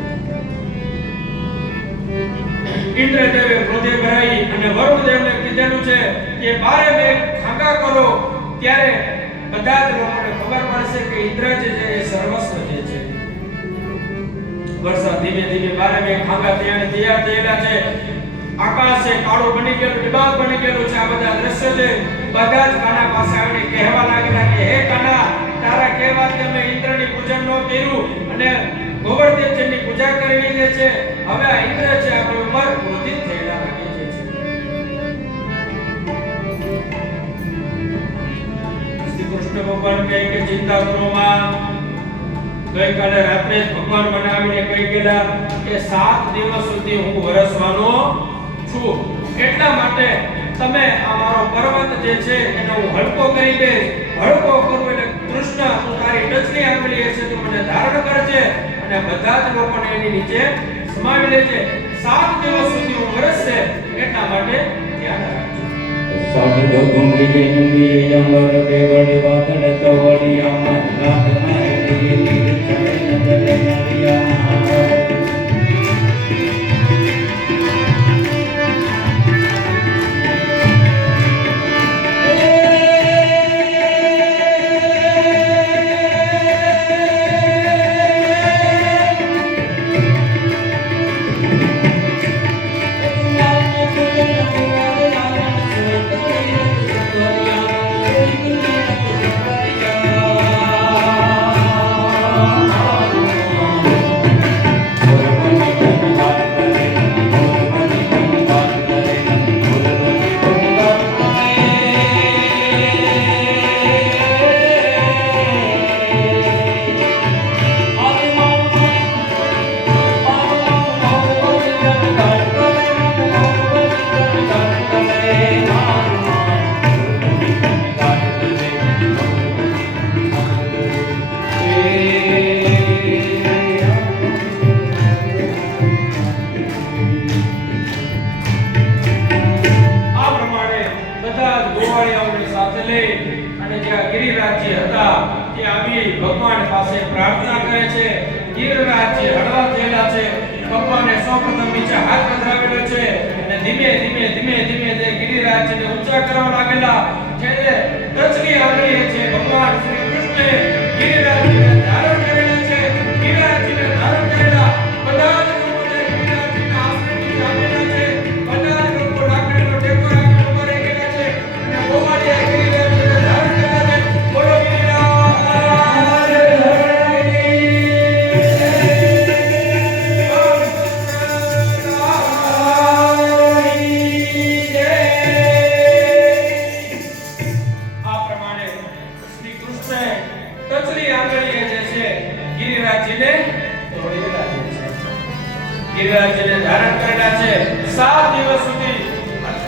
ઇન્દ્રદેવે ક્રોધે ભરાઈ અને વરુણદેવને કીધેલું છે કે બારે મેઘ ખાંગા કરો, ત્યારે બધા જ લોકોને ખબર પડશે કે ઇન્દ્ર જે છે એ સર્વસ્વ જે છે. વરસાદ ધીમે ધીમે બારે મેઘ ખાંગા તૈયાર થયેલા છે. આકાશ કાળું બની ગયેલું, ડિબાંગ બની ગયેલું છે. આ બધા દ્રશ્યો છે. બધા જ કાના પાસે આવીને કહેવા લાગેલા કે હે કાના, તારા કહેવાથી અમે ઇન્દ્રની પૂજન ન કર્યું અને ગોવર્ધનજીની પૂજા કરી લીધી છે. હવે આ ઇન્દ્ર છે આપણી ઉપર ક્રોધિત થયેલા લાગે છે. શ્રી કૃષ્ણ ભગવાન કહે કે ચિંતા કરો માં, ગઈકાલે રાત્રે જ ભગવાન મને આવીને કહી ગયેલા કે 7 દિવસ સુધી હું વરસવાનો છું, એટલા માટે તમે આ મારો પર્વત જે છે એને હું હલકો કરી દઈશ. હલકો કરું એટલે કૃષ્ણ તું તારી ટચની આંગળી છે તું મને ધારણ કરજે અને બધા જ લોકોને એની નીચે સમાવી લેજે. 7 દિવસ સુધી હું વરસશે, એટલા માટે ધ્યાન રાખજો. સાધુ ગુંગી ગુંગી અમર દેવડી વાદળ ચવડિયા રાત મારી નીર ચરણ દલનરિયા. ભગવાન પાસે પ્રાર્થના કરે છે. ગિરિરાજજી હળવા થયેલા છે. ભગવાને સૌપ્રથમ નીચે હાથ પધરાવેલો છે અને ધીમે ધીમે ધીમે ધીમે તે ગિરિરાજજીને ઊંચા કરવા લાગેલા. જ્યારે ટચની આંગળીએ છે ભગવાન શ્રી કૃષ્ણે ગિરિરાજજીને ધારણ કરેલા છે. ગિરિરાજજીને ધારણ કરેલા બધા જ લોકોને ગિરિરાજજીના આશ્રય નીચે આવેલા છે. બધા જ લોકો લાકડીનો ટેકો રાખીને ઊભા રહી ગયેલા છે અને ગોવાળીએ ગિરિરાજજીને ધારણ કરેલા છે. બોલો ગિરિરાજજીને ધારણ કરેલા છે. 7 દિવસ સુધી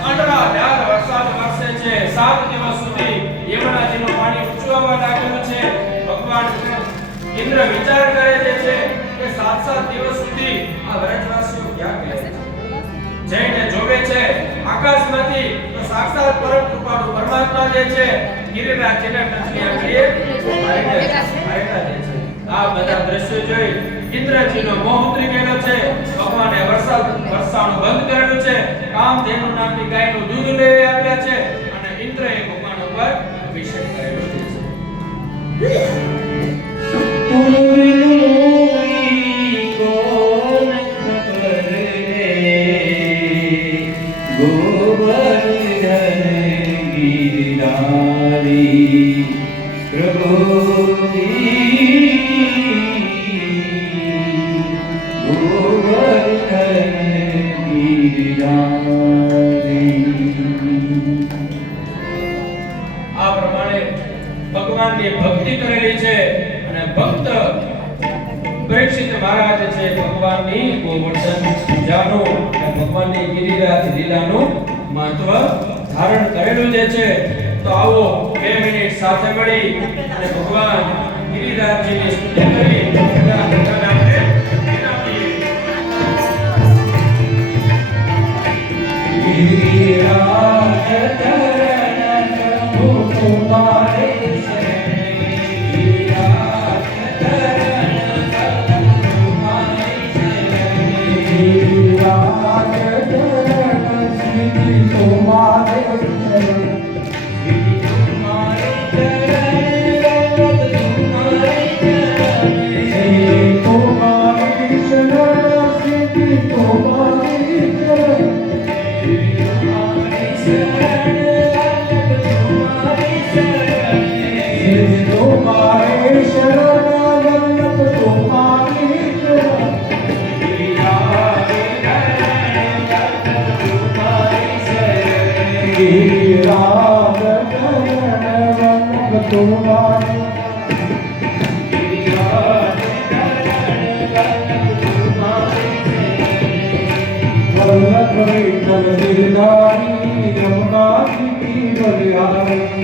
અનરાધાર વરસાદ વરસે છે. 7 દિવસ સુધી યમુનાજીનું પાણી ઊંચું આવવા લાગેલું છે. ભગવાન ઇન્દ્ર વિચાર કરે છે કે 7 દિવસ સુધી આ વ્રજવાસીઓ ક્યાં ગયા? જઈને જોવે છે આકાશમાંથી તો સાક્ષાત પરમ કૃપાળુ પરમાત્મા જે છે ગિરિરાજજીને ટચની આંગળીએ આવેલા છે. આ બધા દ્રશ્યો જોઈ ઇન્દ્રજીનો મોહ ઉતરી ગયેલો છે. ભગવાને વરસાવવાનું બંધ કરેલું છે. કામધેનુ નામની ગાયનું દૂધ લઈ આવ્યા છે અને ઇન્દ્રએ ભગવાન ઉપર અભિષેક કરેલો છે. પ્રભુ ભગવાનની ગોવર્ધન પૂજાનું અને ભગવાનની ગિરિરાજ લીલાનું મહત્વ ધારણ કરેલું જે છે. તો આવો 2 મિનિટ સાથે મળી અને ભગવાન ગિરિરાજજીની સ્તુતિ કરી પૂજા ભગવાન આપણે વિરામીએ. ગિરિરાજ ચરણ પ્રભુ તુમારે શરણે, ગિરિરાજ ચરણ પ્રભુ તુમારે શરણે, ગિરિરાજ ચરણ સિદ્ધિ તુમારે શરણે, સિદ્ધિ તુમારે ચરણ તુમારે ચરણે, સિદ્ધિ તુમારે શરણ સિદ્ધિ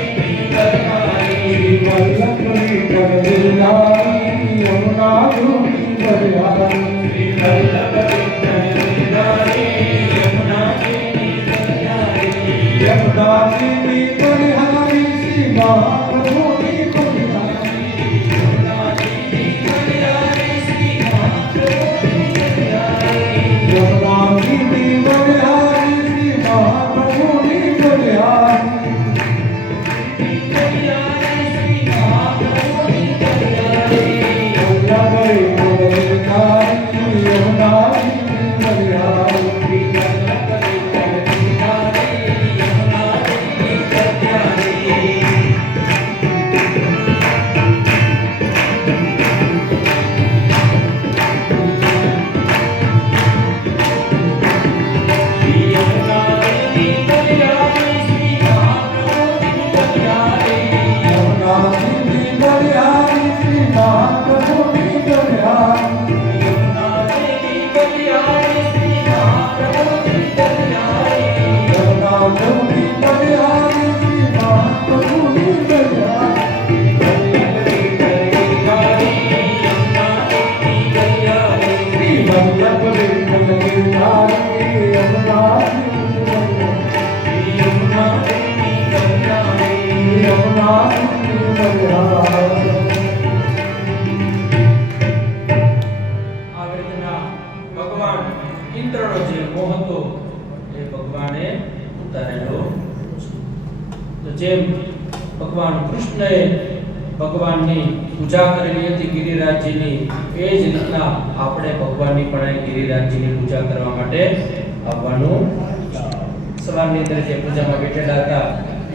તુમારે ચરણે, જેમ ભગવાન કૃષ્ણએ ભગવાનની પૂજા કરેલી હતી ગિરિરાજજીની, એ જ રીતના આપણે ભગવાનની પણ અહીં ગિરિરાજજીની પૂજા કરવા માટે આવવાનું. સવારની અંદર જે પૂજામાં બેઠેલા હતા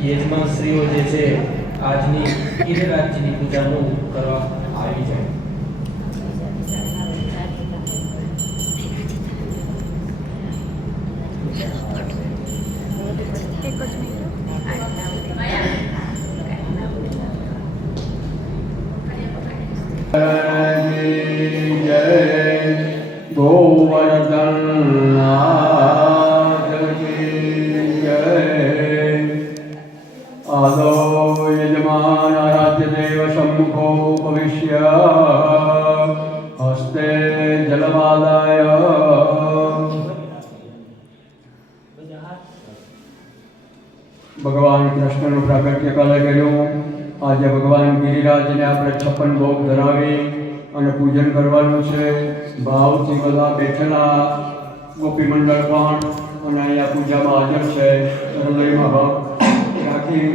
યજમાન શ્રીઓ જે છે આજની ગિરિરાજજીની પૂજાનું કરવા આવી જાય. ભગવાન કૃષ્ણનું પ્રાગટ્ય કાલે કર્યું. આજે ભગવાન ગિરિરાજને આપણે 56 ભોગ ધરાવી અને પૂજન કરવાનું છે. ભાવથી બધા બેઠેલા ગોપી મંડળ પણ અને અહીંયા પૂજામાં હાજર છે. હૃદયમાં ભાવ રાખી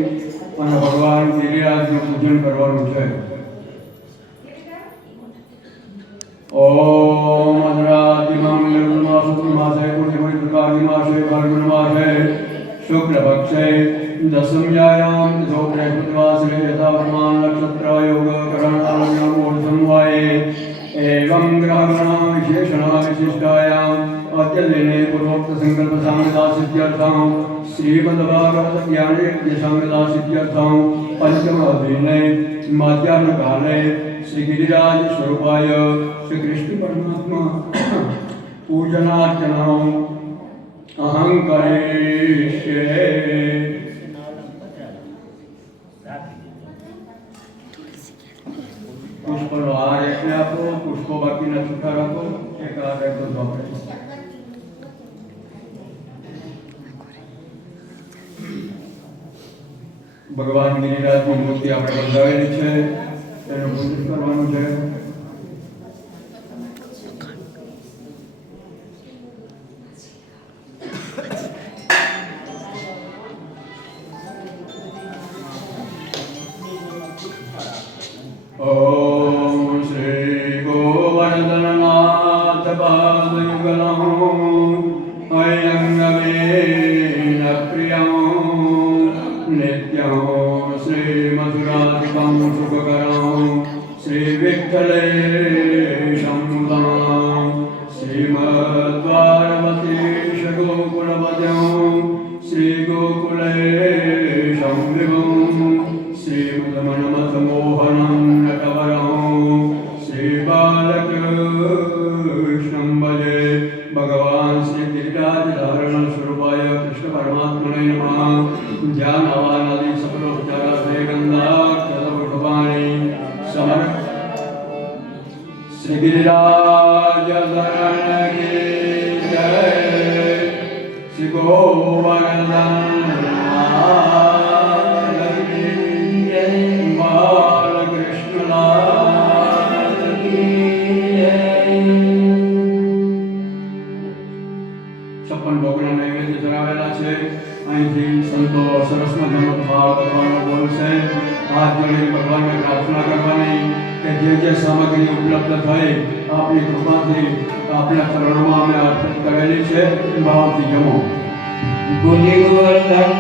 અને ભગવાન ગિરિરાજનું પૂજન કરવાનું છે. ઓમ અદ્રાદિમાંગલમાસે પૂર્ણિમાસે ફાલ્ગુનમાસે શુક્લપક્ષે દશમ્યાયામ ધોત્રે પુત્રવાસરે યથાવર્માન નક્ષત્રયોગકરણાલગ્નમૂર્ધં વાયે એવં ગ્રહગણ વિશેષણા વિશિષ્ટાયામ અદ્યદિને પૂર્વોક્ત સંકલ્પ સાંગતા સિદ્ધ્યર્થં શ્રીમદ્ભાગવત જ્ઞાનયજ્ઞ સાંગતા સિદ્ધ્યર્થં પંચમ દિને મધ્યાહ્નકાલે श्री गिरिराज स्वरूपाय श्री कृष्ण परमात्मा पूजनार्चनम् अहं करिष्ये। પુષ્પનો હાર એકને આપો, પુષ્પો બાકીના છૂટા રાખો, એક હાર એક બધો વાપરે. ભગવાન ગિરિરાજની મૂર્તિ આપણે બંધાવેલી છે, એનું પૂજન કરવાનું છે. ओम श्री गोवर्धननाथ पादयुगलं अयंगमेन प्रियं नित्यं श्री मधुराधिकं सुखकरं श्री विठ्ठलेशं मुदां श्रीमद्वारवतीश गोकुलपद्यं श्री गोकुलेशं विभुं श्रीमदमनमथमोहनं श्री बालकृष्णं भजे। भगवान श्री गिरिराज धारण स्वरूपाय कृष्ण परमात्मने नमः। ज्ञान आवानादि सकलोपचारा से गंधाक्षरपुष्पाणि समर श्री गिरिराज धारण की जय। श्री गोवर्धन संतो सरस मजानो भाव करवानो बोलશે। हाथ जोड़ी भगवान ने प्रार्थना करवानी कि जे सामग्री उपलब्ध थाय आपनी कृपाथी आपना चरणों में अर्पित करेली छे भावथी जमो। गुणी गोवर्धन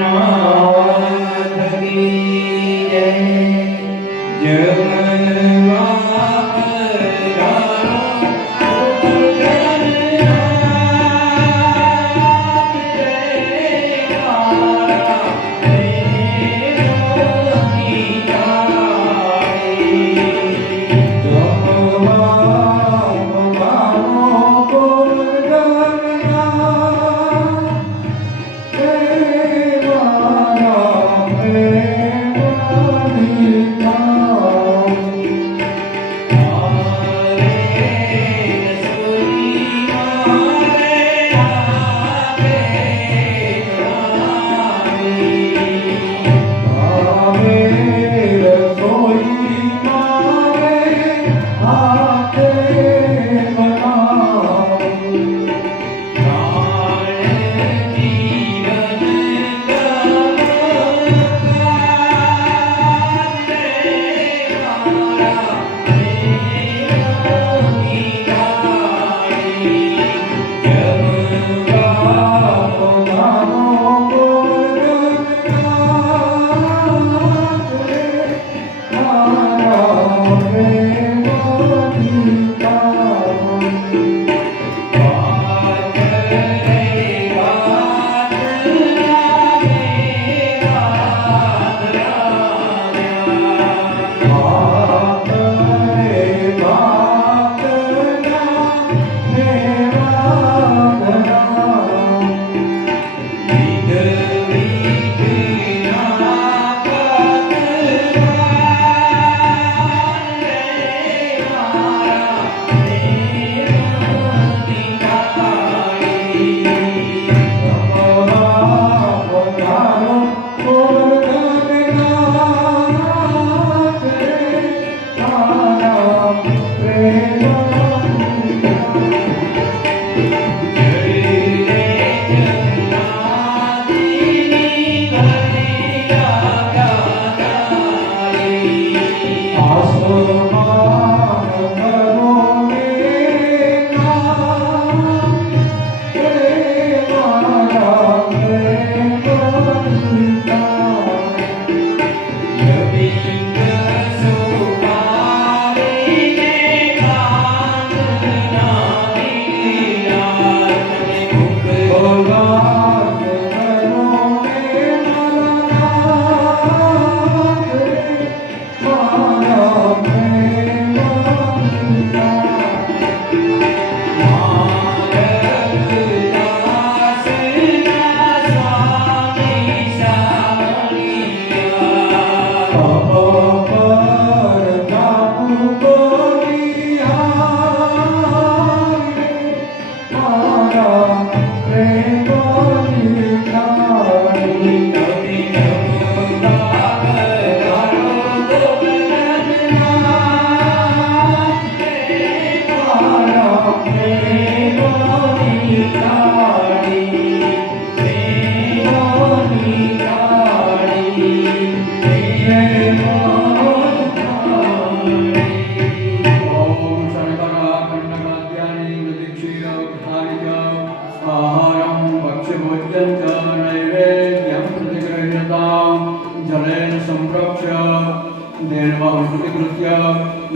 नाथ की जय।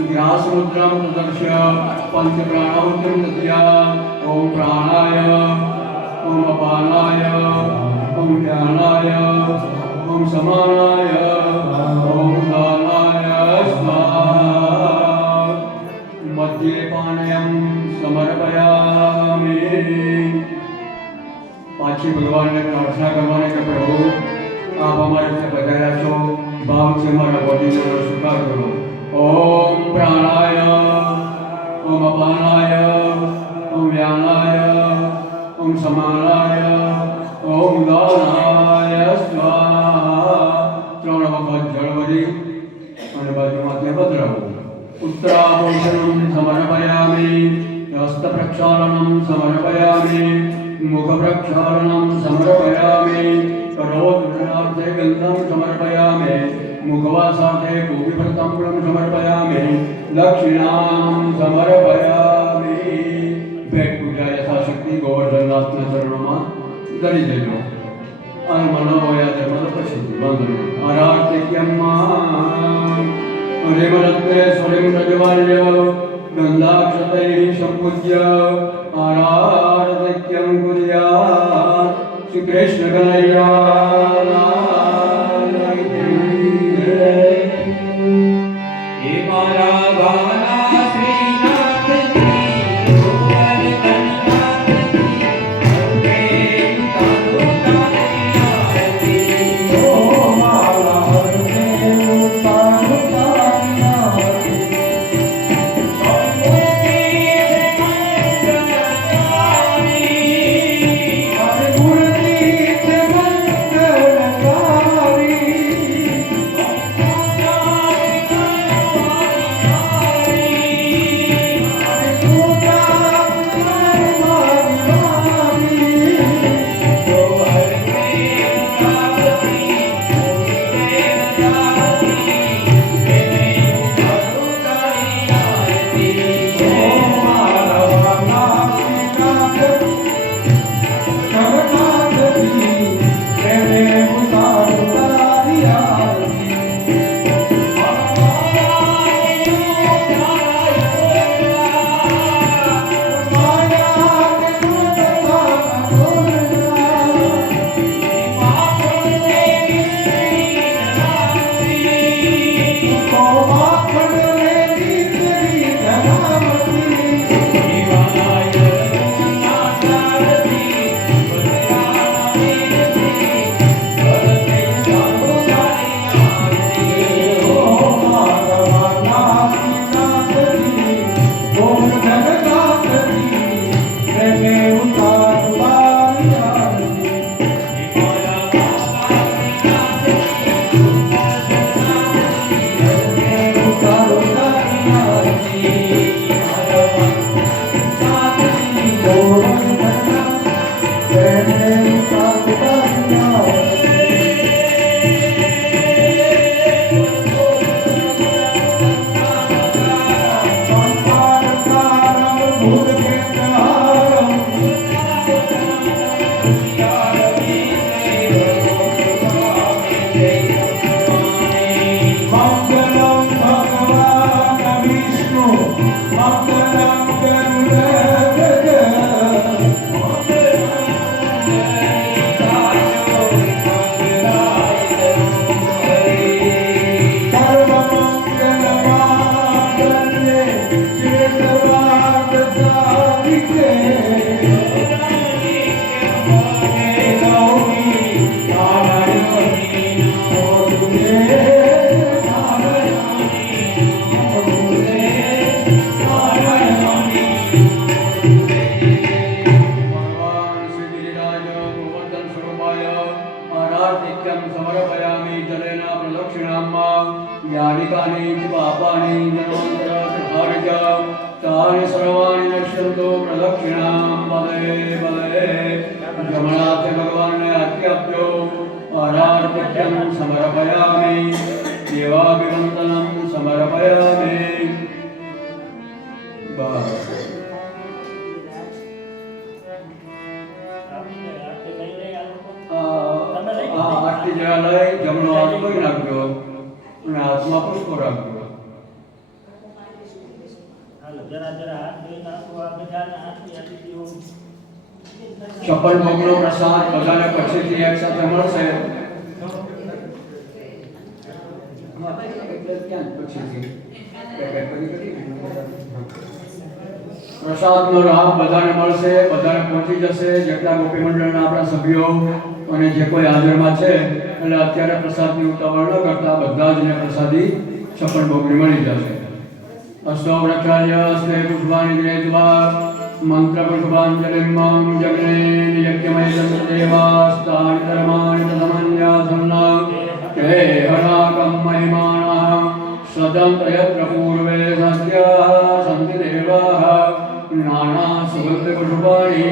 व्यासमुद्रां प्रदर्श्य पञ्चप्राणाहुतिं दद्या ॐ प्राणाय ॐ अपानाय ॐ ज्ञानाय ॐ समानाय ॐ दानाय स्वाहा मध्ये पानयं समर्पयामि। पाछी भगवान ने प्रार्थना करवाने के प्रभु आप हमारे से बधाया छो, भाव से हमारा बॉडी को स्वीकार करो। ओम प्राणाय ओम अपानाय ओम व्यानाय ओम समानाय ओम दानाय स्वाहा। त्रण वखत जल भरी અને બાજુમાંથી પધરાવો। उत्तराभूषणं समर्पयामि, हस्तप्रक्षालनं समर्पयामि, मुखप्रक्षालनं समर्पयामि, करोदनार्थे गन्धं समर्पयामि, मुखवासार्थे गोपीव्रताम्बरं समर्पयामि, दक्षिणां समर्पयामि। भेट पूजा यथाशक्ति गोवर्धननाथના ચરણોમાં ધરી દેજો અને મનોવયા ધર્મ પ્રસિદ્ધિ બંધન આરાધ્યમ્મા રેવરત્રે સ્વયં રજવાલ્ય ગંધાક્ષતૈ સંપૂજ્ય આરાધ્યં કુર્યાત શ્રી કૃષ્ણ કનૈયા હે મારા વાલા શ્રીનાથજી ગોવર્ધનનાથજી અંગે તારું આરતી ઓ મારા દેવ તારું છપ્પન ભોગનો પ્રસાદ બધાને પછીથી એક સાથે મળશે. પ્રસાદનો લાભ બધાને મળશે, બધાને પહોંચી જશે. જેટલા ગોપી મંડળના આપણા સભ્યો અને જે કોઈ હાજરમાં છે, એટલે અત્યારે પ્રસાદની ઉતાવળ ન કરતા બધા જને પ્રસાદી છપ્પન ભોગની મળી જશે. અસ્તો વ્રક્ષાયસ્તે પુષ્પાણિ ગ્રહીત્વા મંત્ર પુષ્પાંજલિં મમ જગ્ને યજ્ઞમય દેવાસ્તાનિ ધર્માણિ તદમન્યાસન્ના કે હરાકં મહિમાનઃ સદં પ્રયત્ર પૂર્વે સત્યા સંતિ દેવાઃ નાના સુગંધ પુષ્પાણિ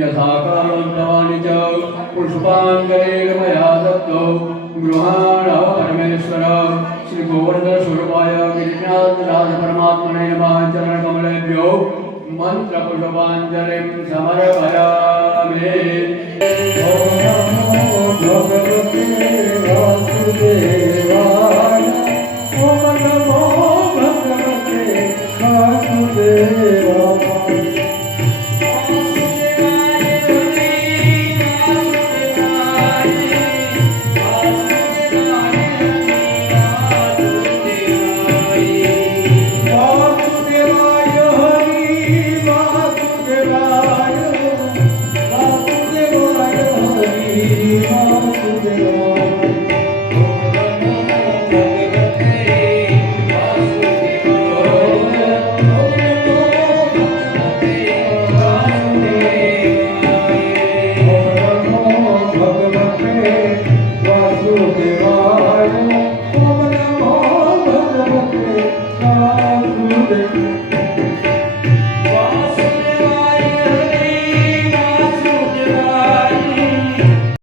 યથા કાલોદ્ભવાનિ ચ પુષ્પાંજલિર્મયા દત્તો ગૃહાણ પરમેશ્વર શ્રી ગોવર્ધન સ્વરૂપાય ગિરિનાથ રાજ પરમાત્મને નમઃ. ચરણ કમલેભ્યો મંત્ર પુષ્પાંજલિં સમર્પયામિ. ઓમ નમો ભગવતે વાસુદેવાય.